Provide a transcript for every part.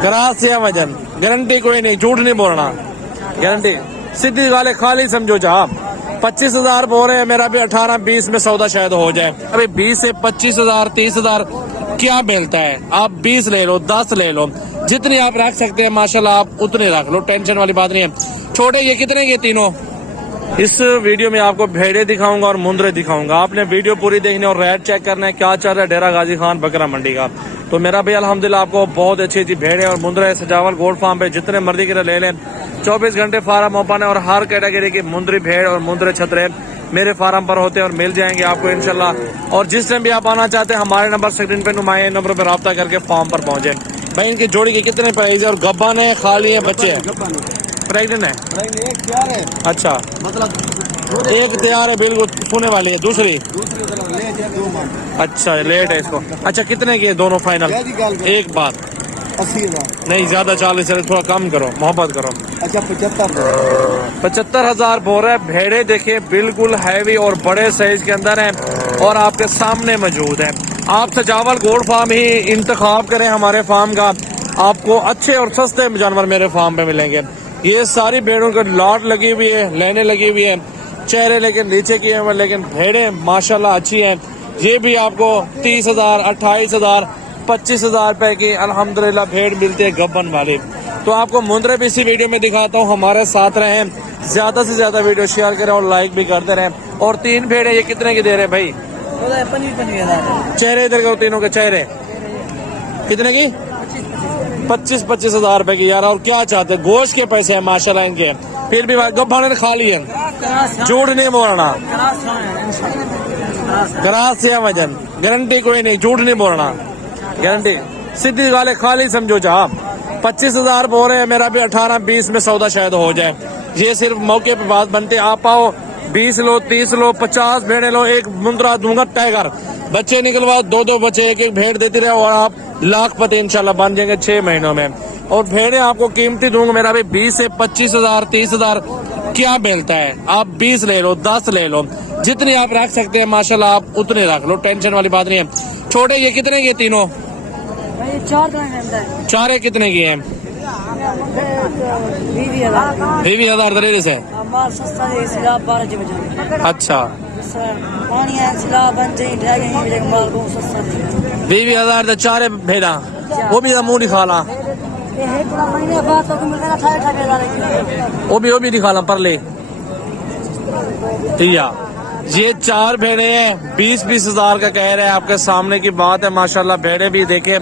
Grass या वजन guarantee कोई नहीं, झूठ नहीं बोलना, गारंटी सीधी गाले खाली समझो आप। 25,000 बोल रहे हैं, मेरा भी 18-20 में सौदा शायद हो जाए। अभी 20 से 25,000 30,000 क्या मिलता है? आप 20 ले लो, 10 ले लो, जितनी आप रख सकते हैं माशाल्लाह आप उतने रख लो, टेंशन वाली बात नहीं है। छोटे ये कितने के तीनों? इस वीडियो में आपको भेड़े दिखाऊंगा और मुंद्रे दिखाऊंगा। आपने वीडियो पूरी देखनी और रेट चेक करना है क्या चल रहा है डेरा गाजी खान बकरा मंडी का। तो मेरा भी अल्हम्दुलिल्लाह आपको बहुत अच्छी अच्छी भेड़े और मुंद्रे सजावल गोल्ड फार्म पे जितने मर्जी के ले लें। 24 घंटे फार्म ओपन है और हर कैटेगरी की मुंद्री भेड़ और मुंद्रे छतरे मेरे फार्म पर होते हैं और मिल जाएंगे आपको इंशाल्लाह। और जिस टाइम भी आप आना चाहते हैं हमारे नंबर स्क्रीन पे नुमाया नंबर पर रब्ता करके फार्म पर पहुंचे। भाई इनकी जोड़ी के कितने प्राइस है और गब्बान है खाली है बच्चे हैं? प्रेग्नेंट है? एक तैयार है। अच्छा, मतलब एक तैयार है बिल्कुल सोने वाली है, दूसरी लेट है 2 मंथ। अच्छा लेट है इसको। अच्छा कितने की है दोनों फाइनल? एक बात 80,000 नहीं, ज्यादा 40 है, थोड़ा कम करो, मोहब्बत करो। अच्छा 75,000 बोल रहा है। भेड़े देखिए बिल्कुल हैवी और बड़े साइज के अंदर है और आपके सामने मौजूद है। आप सजावल गोल्ड फार्म ही इंतखाब करें हमारे फार्म का, आपको अच्छे और सस्ते जानवर मेरे फार्म पे मिलेंगे। ये सारी भेड़ों को लॉट लगी हुई है, लेने लगी हुई है, चेहरे लेकिन नीचे किए हुए, लेकिन भेड़े माशाल्लाह अच्छी हैं। ये भी आपको 30,000 28,000 25,000 रुपए की अल्हम्दुलिल्लाह भेड़ मिलती है गब्बन वाली। तो आपको मुंद्रे भी इसी वीडियो में दिखाता हूँ, हमारे साथ रहें, ज्यादा से ज्यादा वीडियो शेयर करें और लाइक भी करते रहें। और 3 भेड़े ये कितने की दे रहे हैं भाई? चेहरे इधर करो, तीनों के चेहरे कितने की? 25,000 रुपए की यार। और क्या चाहते हैं? गोश्त के पैसे हैं माशाल्लाह इनके, फिर भी गब्बन खाली है, झूठ नहीं बोलना, ग्रास या वजन गारंटी कोई नहीं, झूठ नहीं बोलना, गारंटी सीधी गाले खाली समझो आप। 25,000 बोल रहे हैं, मेरा भी 18-20 में सौदा शायद हो जाए। ये सिर्फ मौके पे बात बनती है। आप आओ 20 लो 30 लो 50 भेड़े लो, एक मुंद्रा दूंगा टाइगर, बच्चे निकलवा 2-2 बच्चे एक एक भेड़ देती रहे और आप लाखपति इंशाल्लाह बन जाएंगे 6 महीनों में। और भेड़े आपको कीमती दूंगा, मेरा भी 20 से 25,000 30,000 क्या मिलता है? आप 20 ले लो, 10 ले लो, जितनी आप रख सकते हैं माशाल्लाह आप उतने रख लो, टेंशन वाली बात नहीं है। छोटे ये कितने के तीनों? 4 कितने की है? 20,000 दरेरे से। अच्छा 20,000 4 भेड़ा, वो भी मुंह दिखाला, वो भी दिखाला पर ले दिया। ये 4 भेड़े हैं, 20,000 का कह रहे हैं, आपके सामने की बात है माशाल्लाह। भेड़े भी देखे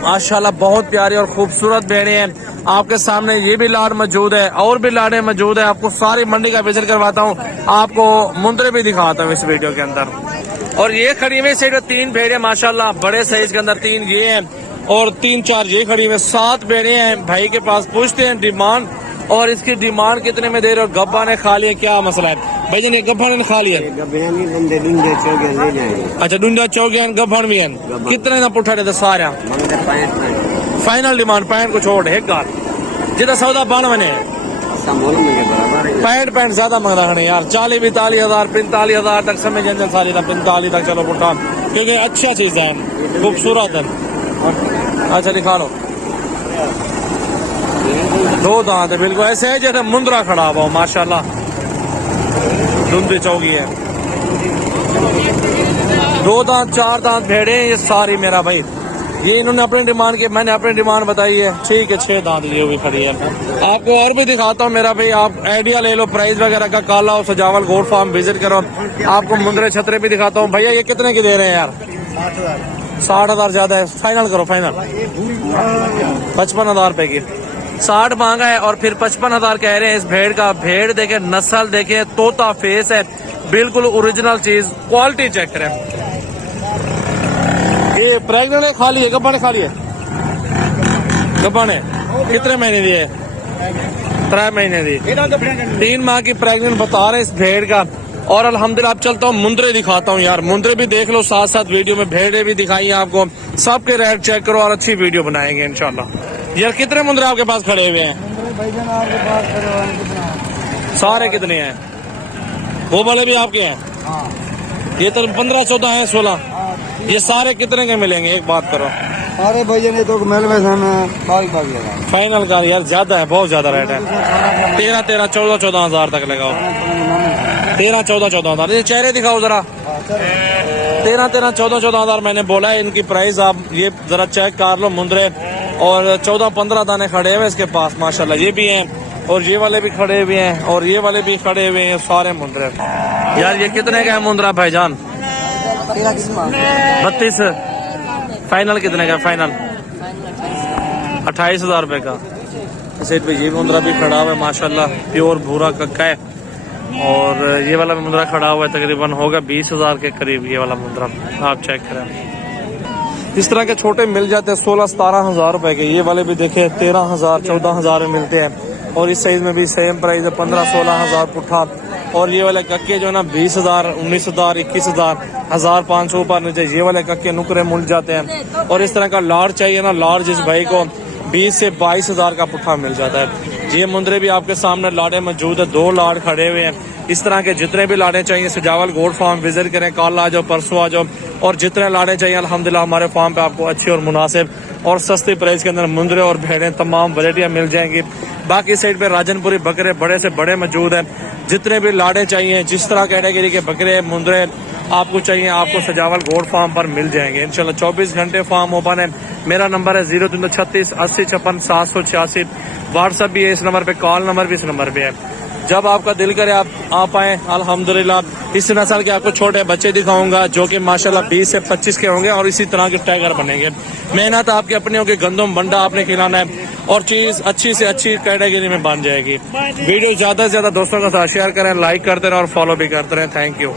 माशाल्लाह बहुत प्यारी और खूबसूरत भेड़े हैं आपके सामने। ये भी लाड़ मौजूद है और भी लाड़े मौजूद है। आपको सारी मंडी का विजिट करवाता हूँ, आपको मुंद्रे भी दिखाता हूँ इस वीडियो के अंदर। और ये खड़ी हुई से 3 भेड़े माशाल्लाह बड़े साइज के अंदर, 3 ये हैं और 3-4 ये खड़ी हुई, 7 भेड़े हैं भाई के पास। पूछते हैं डिमांड, और इसकी डिमांड कितने में दे रहे हो? गब्बा ने खा लिया, क्या मसला है भाई जी? ने गब्बा ने खा लिया? अच्छा डूंडा चौगियान गब्बन भी है, कितने का पुठा देता सारा? फाइनल डिमांड 65 को छोड़ एक गाल जितना सौदा 92 ने 65 ज्यादा मंगा खड़े यार। 40-42,000 45,000 तक समझ जाए सारी 45 तक चलो पुठा, क्योंकि अच्छा चीज है, खूबसूरत है। अच्छा दिखा लो, 2 दांत है बिल्कुल ऐसे है जैसे मुंद्रा खड़ा हुआ माशाल्लाह। धुंधी चौकी है, 2 दांत 4 दांत भेड़े ये सारी मेरा भाई। ये इन्होंने अपनी डिमांड की, मैंने अपनी डिमांड बताई है, ठीक है। 6 दांत ये हुई खड़ी है। आपको और भी दिखाता हूँ मेरा भाई, आप आइडिया ले लो प्राइस वगैरह का। काला और सजावल गोल्ड फार्म विजिट करो, आपको मुंद्रे छतरे भी दिखाता हूँ। भैया ये कितने की दे रहे हैं यार? 60,000 ज्यादा है, फाइनल करो फाइनल। 55,000 रुपए की 60 मांगा है और फिर 55,000 कह रहे हैं इस भेड़ का। भेड़ देखे, नस्ल देखे, तोता फेस है, बिल्कुल ओरिजिनल चीज, क्वालिटी चेक करें। ये प्रेग्नेंट है, खाली है? गब्बा ने खाली है? गब्बा ने कितने महीने दिए? 3 महीने दी, 3 माह की प्रेग्नेंट बता रहे इस भेड़ का। और अल्हम्दुलिल्लाह आप चलता हूँ मुंद्रे दिखाता हूँ यार, मुंद्रे भी देख लो साथ साथ वीडियो में, भेड़े भी दिखाई आपको, सबके रेट चेक करो और अच्छी वीडियो बनाएंगे इंशाल्लाह। यार कितने मुंद्रे आपके पास खड़े हुए हैं? सारे कितने हैं? वो वाले भी आपके हैं? ये तो 15-14 है, 16, ये सारे कितने के मिलेंगे? एक बात करो, अरे भैया ने तो मेल में सन बावी बावी फाइनल का यार ज्यादा है, बहुत ज्यादा रेट है। 13 14 हजार तक लगाओ। 13 14 हजार। ये चेहरे दिखाओ जरा। 13 14 हजार मैंने बोला है इनकी प्राइस। आप ये जरा चेक कर लो मुंदरे, और 14-15 दाने खड़े हुए इसके पास माशाल्लाह। ये भी हैं और ये वाले भी खड़े हुए हैं और ये वाले भी खड़े हुए हैं, सारे मुंदरे। यार ये कितने का है मुंदरा भाईजान? 32। फाइनल कितने का? फाइनल 28 हजार रुपए का। इसे पे ये मुंदरा भी खड़ा हुआ है माशाल्लाह, प्योर भूरा कक्का है। और ये वाला भी मुंदरा खड़ा हुआ है, तकरीबन होगा 20 हजार के करीब ये वाला मुंदरा। आप चेक करें, इस तरह के छोटे मिल जाते हैं 16-17 हजार रुपए के। ये वाले भी देखे 13 हजार 14 हजार में मिलते हैं। और इस साइज में भी सेम प्राइस है, 15-16 हजार पुट्ठा। और ये वाले कक्के जो है ना 20 हजार 19 हजार 21 हजार 1500 ऊपर नीचे ये वाले कक्के नुकरे मिल जाते हैं। और इस तरह का लार्ज चाहिए ना, लार्ज इस भाई को 20 से 22 हजार का पुट्ठा मिल जाता है। ये मुंदरे भी आपके सामने लाड़े मौजूद है, 2 लाड़ खड़े हुए हैं। इस तरह के जितने भी लाड़े चाहिए सजावल गोल्ड फार्म विजिट करें, कल आ जाओ, परसों आ जाओ। और जितने लाड़े चाहिए अल्हम्दुलिल्लाह हमारे फार्म पे आपको अच्छी और मुनासिब और सस्ती प्राइस के अंदर मुंदरे और भेड़ें तमाम वैरायटियां मिल जाएंगी। बाकी साइड पे राजनपुरी बकरे बड़े से बड़े मौजूद हैं। जितने भी लाड़े चाहिए, जिस तरह कैटेगरी के बकरे मुंदरे आपको चाहिए, आपको सजावल गोल्ड फार्म पर मिल जाएंगे इंशाल्लाह। 24 घंटे फार्म ओपन है। मेरा नंबर है 0336 80 56 786। व्हाट्सएप भी है इस नंबर पे, कॉल नंबर भी इस नंबर पे है। जब आपका दिल करे आप आए अल्हम्दुलिल्लाह। इस नस्ल के आपको छोटे बच्चे दिखाऊंगा जो कि माशाल्लाह 20 से 25 के होंगे और इसी तरह के टाइगर बनेंगे। मेहनत आपकी अपनी होगी, गंदम बंडा आपने खिलाना है और चीज अच्छी से अच्छी कैटेगरी में बन जाएगी। वीडियो ज्यादा से ज्यादा दोस्तों के साथ शेयर करें, लाइक करते रहें और फॉलो भी करते रहें। Thank you.